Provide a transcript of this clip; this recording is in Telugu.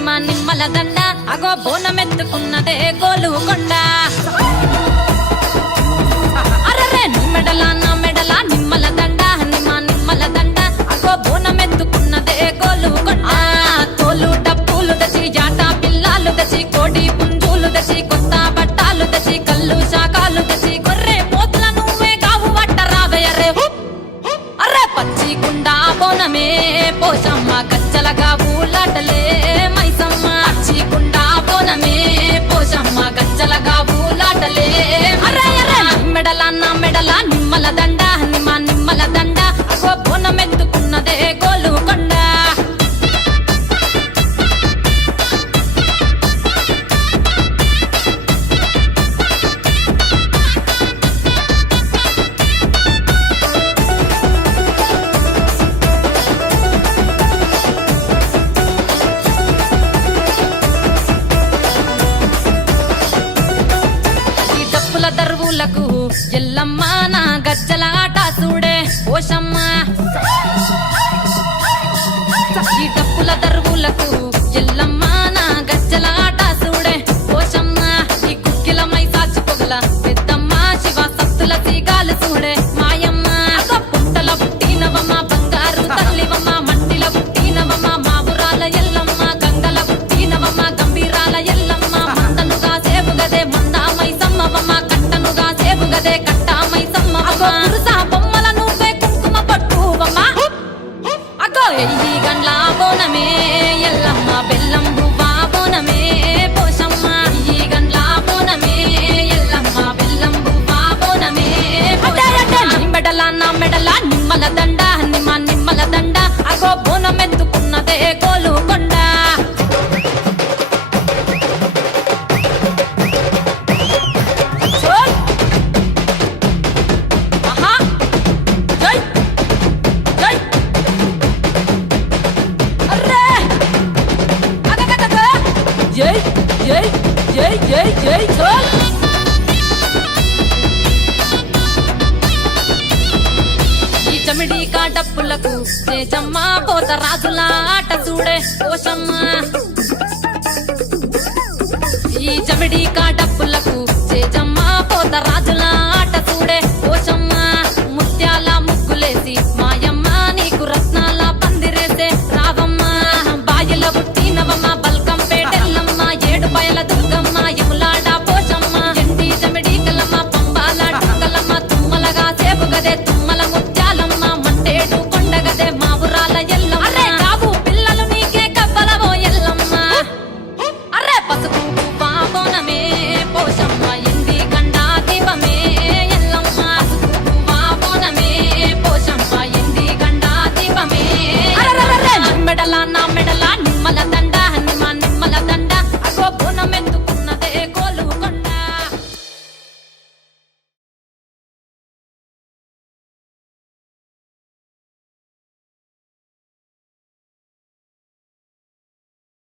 నిమ్మల దండ అగో బోనమెత్తుకున్నదే గోలుకొండ అరరే నీ మెడల నా మెడల నిమ్మల దండ నిమ్మల దండ అగో బోనమెత్తుకున్నదే గోలుకొండ తోలు డప్పులు దచి జాట పిల్లాలు దచి కోడి పుంజులు దచి కొత్త బట్టాలు దచి కళ్ళు శాకాలు దచి గొర్రె పోతుల నువ్వే కావు వట్ట రావయ్యరే అరే పచ్చి కుండా బోనమే పోషమ్మ గజ్జలగా ఊలాటలే మైసమ్మ పచ్చి కుండా బోనమే పోషమ్మ గజ్జలగా ఊలాటలే అరే అరే మెడల నా మెడల నిమ్మల దండ నిమ్మల దండ అగో బోనమెత్తుకున్నదే గోలుకొండ దర్వులకు ఎల్లమ్మ నా గజ్జల ఆట చూడే ఓషమ్మ ఈ డప్పుల దర్వులకు ఎల్లమ్మ నా గజ్జల ఆట చూడే ఓషమ్మ ఈ కుక్కిల మై సాచి పొగల పెద్దమ్మ శివ సత్తుల సీగాలు చూడే మాయమ్మ పుట్టల పుట్టినవమ్మ బంగారు తల్లివమ్మ మంటిల పుట్టినవమ్మ మావురాల ఎల్లమ్మ గంగల పుట్టినవమ్మ గంభీరాల ఎల్లమ్మ మందనుగా సేపుగదే మందా మైసమ్మవమ్మ గదే కట్టామై సమ్మవమ్మ పురుసా బొమ్మల నువ్వే కుంకుమ పట్టువమ్మ అగో ఎల్లి గండ్ల బోనమే ఎల్లమ్మ బెల్లం బువ్వ బోనమే పోషమ్మ ఈ గండ్ల బోనమే ఎల్లమ్మ బెల్లం బువ్వ బోనమే నీ మెడల నా మెడల నిమ్మల దండ నిమ్మల దండ అగో బోనమెత్తుకున్నదే గోలుకొండ ఈ చమిడి కాటప్పులకు చేజమ్మ పోత రాజుల ఆట చూడే ఓషమ్మ ఈ చమిడి కాటప్పులకు చేజమ్మ పోత రాజుల